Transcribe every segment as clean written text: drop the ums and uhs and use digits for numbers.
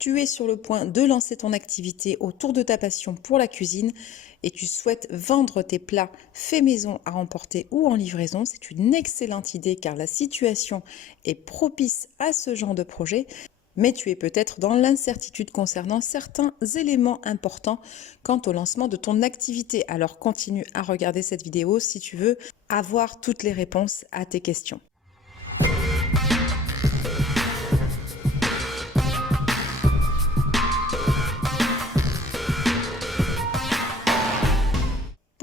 Tu es sur le point de lancer ton activité autour de ta passion pour la cuisine et tu souhaites vendre tes plats faits maison à emporter ou en livraison. C'est une excellente idée car la situation est propice à ce genre de projet. Mais tu es peut-être dans l'incertitude concernant certains éléments importants quant au lancement de ton activité. Alors continue à regarder cette vidéo si tu veux avoir toutes les réponses à tes questions.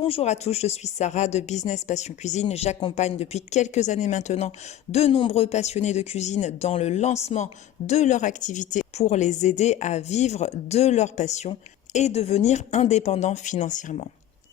Bonjour à tous, je suis Sarah de Business Passion Cuisine. J'accompagne depuis quelques années maintenant de nombreux passionnés de cuisine dans le lancement de leur activité pour les aider à vivre de leur passion et devenir indépendants financièrement.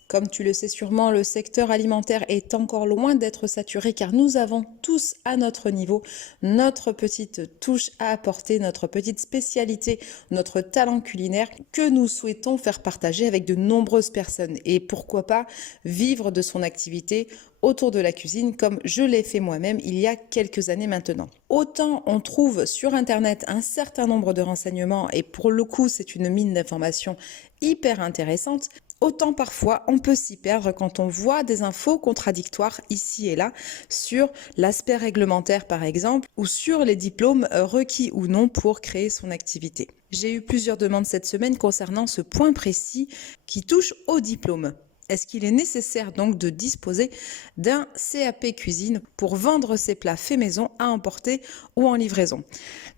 Comme tu le sais sûrement, le secteur alimentaire est encore loin d'être saturé car nous avons tous à notre niveau notre petite touche à apporter, notre petite spécialité, notre talent culinaire que nous souhaitons faire partager avec de nombreuses personnes et pourquoi pas vivre de son activité autour de la cuisine comme je l'ai fait moi-même il y a quelques années maintenant. Autant on trouve sur internet un certain nombre de renseignements et pour le coup c'est une mine d'informations hyper intéressante, autant parfois on peut s'y perdre quand on voit des infos contradictoires ici et là sur l'aspect réglementaire par exemple ou sur les diplômes requis ou non pour créer son activité. J'ai eu plusieurs demandes cette semaine concernant ce point précis qui touche au diplôme. Est-ce qu'il est nécessaire donc de disposer d'un CAP cuisine pour vendre ses plats faits maison à emporter ou en livraison?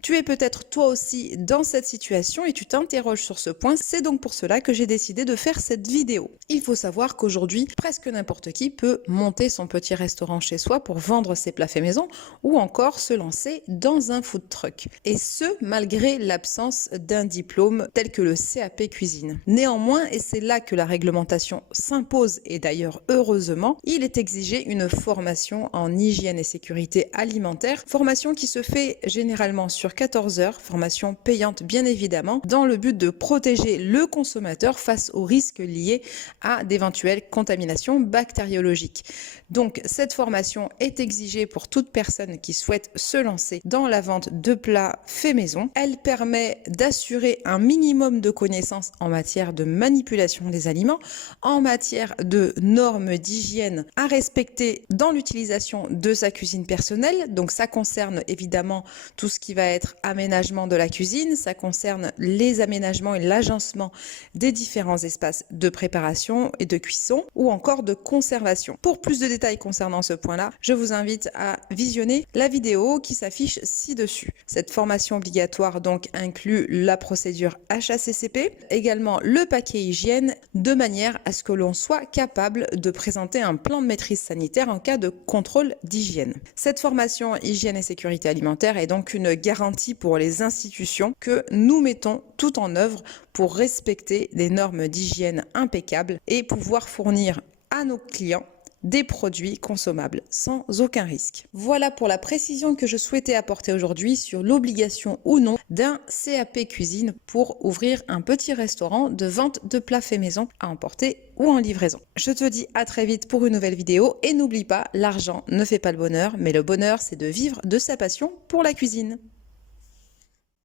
Tu es peut-être toi aussi dans cette situation et tu t'interroges sur ce point. C'est donc pour cela que j'ai décidé de faire cette vidéo. Il faut savoir qu'aujourd'hui, presque n'importe qui peut monter son petit restaurant chez soi pour vendre ses plats faits maison ou encore se lancer dans un food truck. Et ce, malgré l'absence d'un diplôme tel que le CAP cuisine. Néanmoins, et c'est là que la réglementation s'impose et d'ailleurs heureusement, il est exigé une formation en hygiène et sécurité alimentaire, formation qui se fait généralement sur 14 heures, formation payante bien évidemment, dans le but de protéger le consommateur face aux risques liés à d'éventuelles contaminations bactériologiques. Donc cette formation est exigée pour toute personne qui souhaite se lancer dans la vente de plats faits maison. Elle permet d'assurer un minimum de connaissances en matière de manipulation des aliments, en matière de normes d'hygiène à respecter dans l'utilisation de sa cuisine personnelle. Donc ça concerne évidemment tout ce qui va être aménagement de la cuisine, ça concerne les aménagements et l'agencement des différents espaces de préparation et de cuisson ou encore de conservation. Pour plus de détails concernant ce point-là, je vous invite à visionner la vidéo qui s'affiche ci-dessus. Cette formation obligatoire donc inclut la procédure HACCP, également le paquet hygiène, de manière à ce que l'on soit capable de présenter un plan de maîtrise sanitaire en cas de contrôle d'hygiène. Cette formation hygiène et sécurité alimentaire est donc une garantie pour les institutions que nous mettons tout en œuvre pour respecter des normes d'hygiène impeccables et pouvoir fournir à nos clients des produits consommables sans aucun risque. Voilà pour la précision que je souhaitais apporter aujourd'hui sur l'obligation ou non d'un CAP cuisine pour ouvrir un petit restaurant de vente de plats faits maison à emporter ou en livraison. Je te dis à très vite pour une nouvelle vidéo et n'oublie pas, l'argent ne fait pas le bonheur, mais le bonheur c'est de vivre de sa passion pour la cuisine.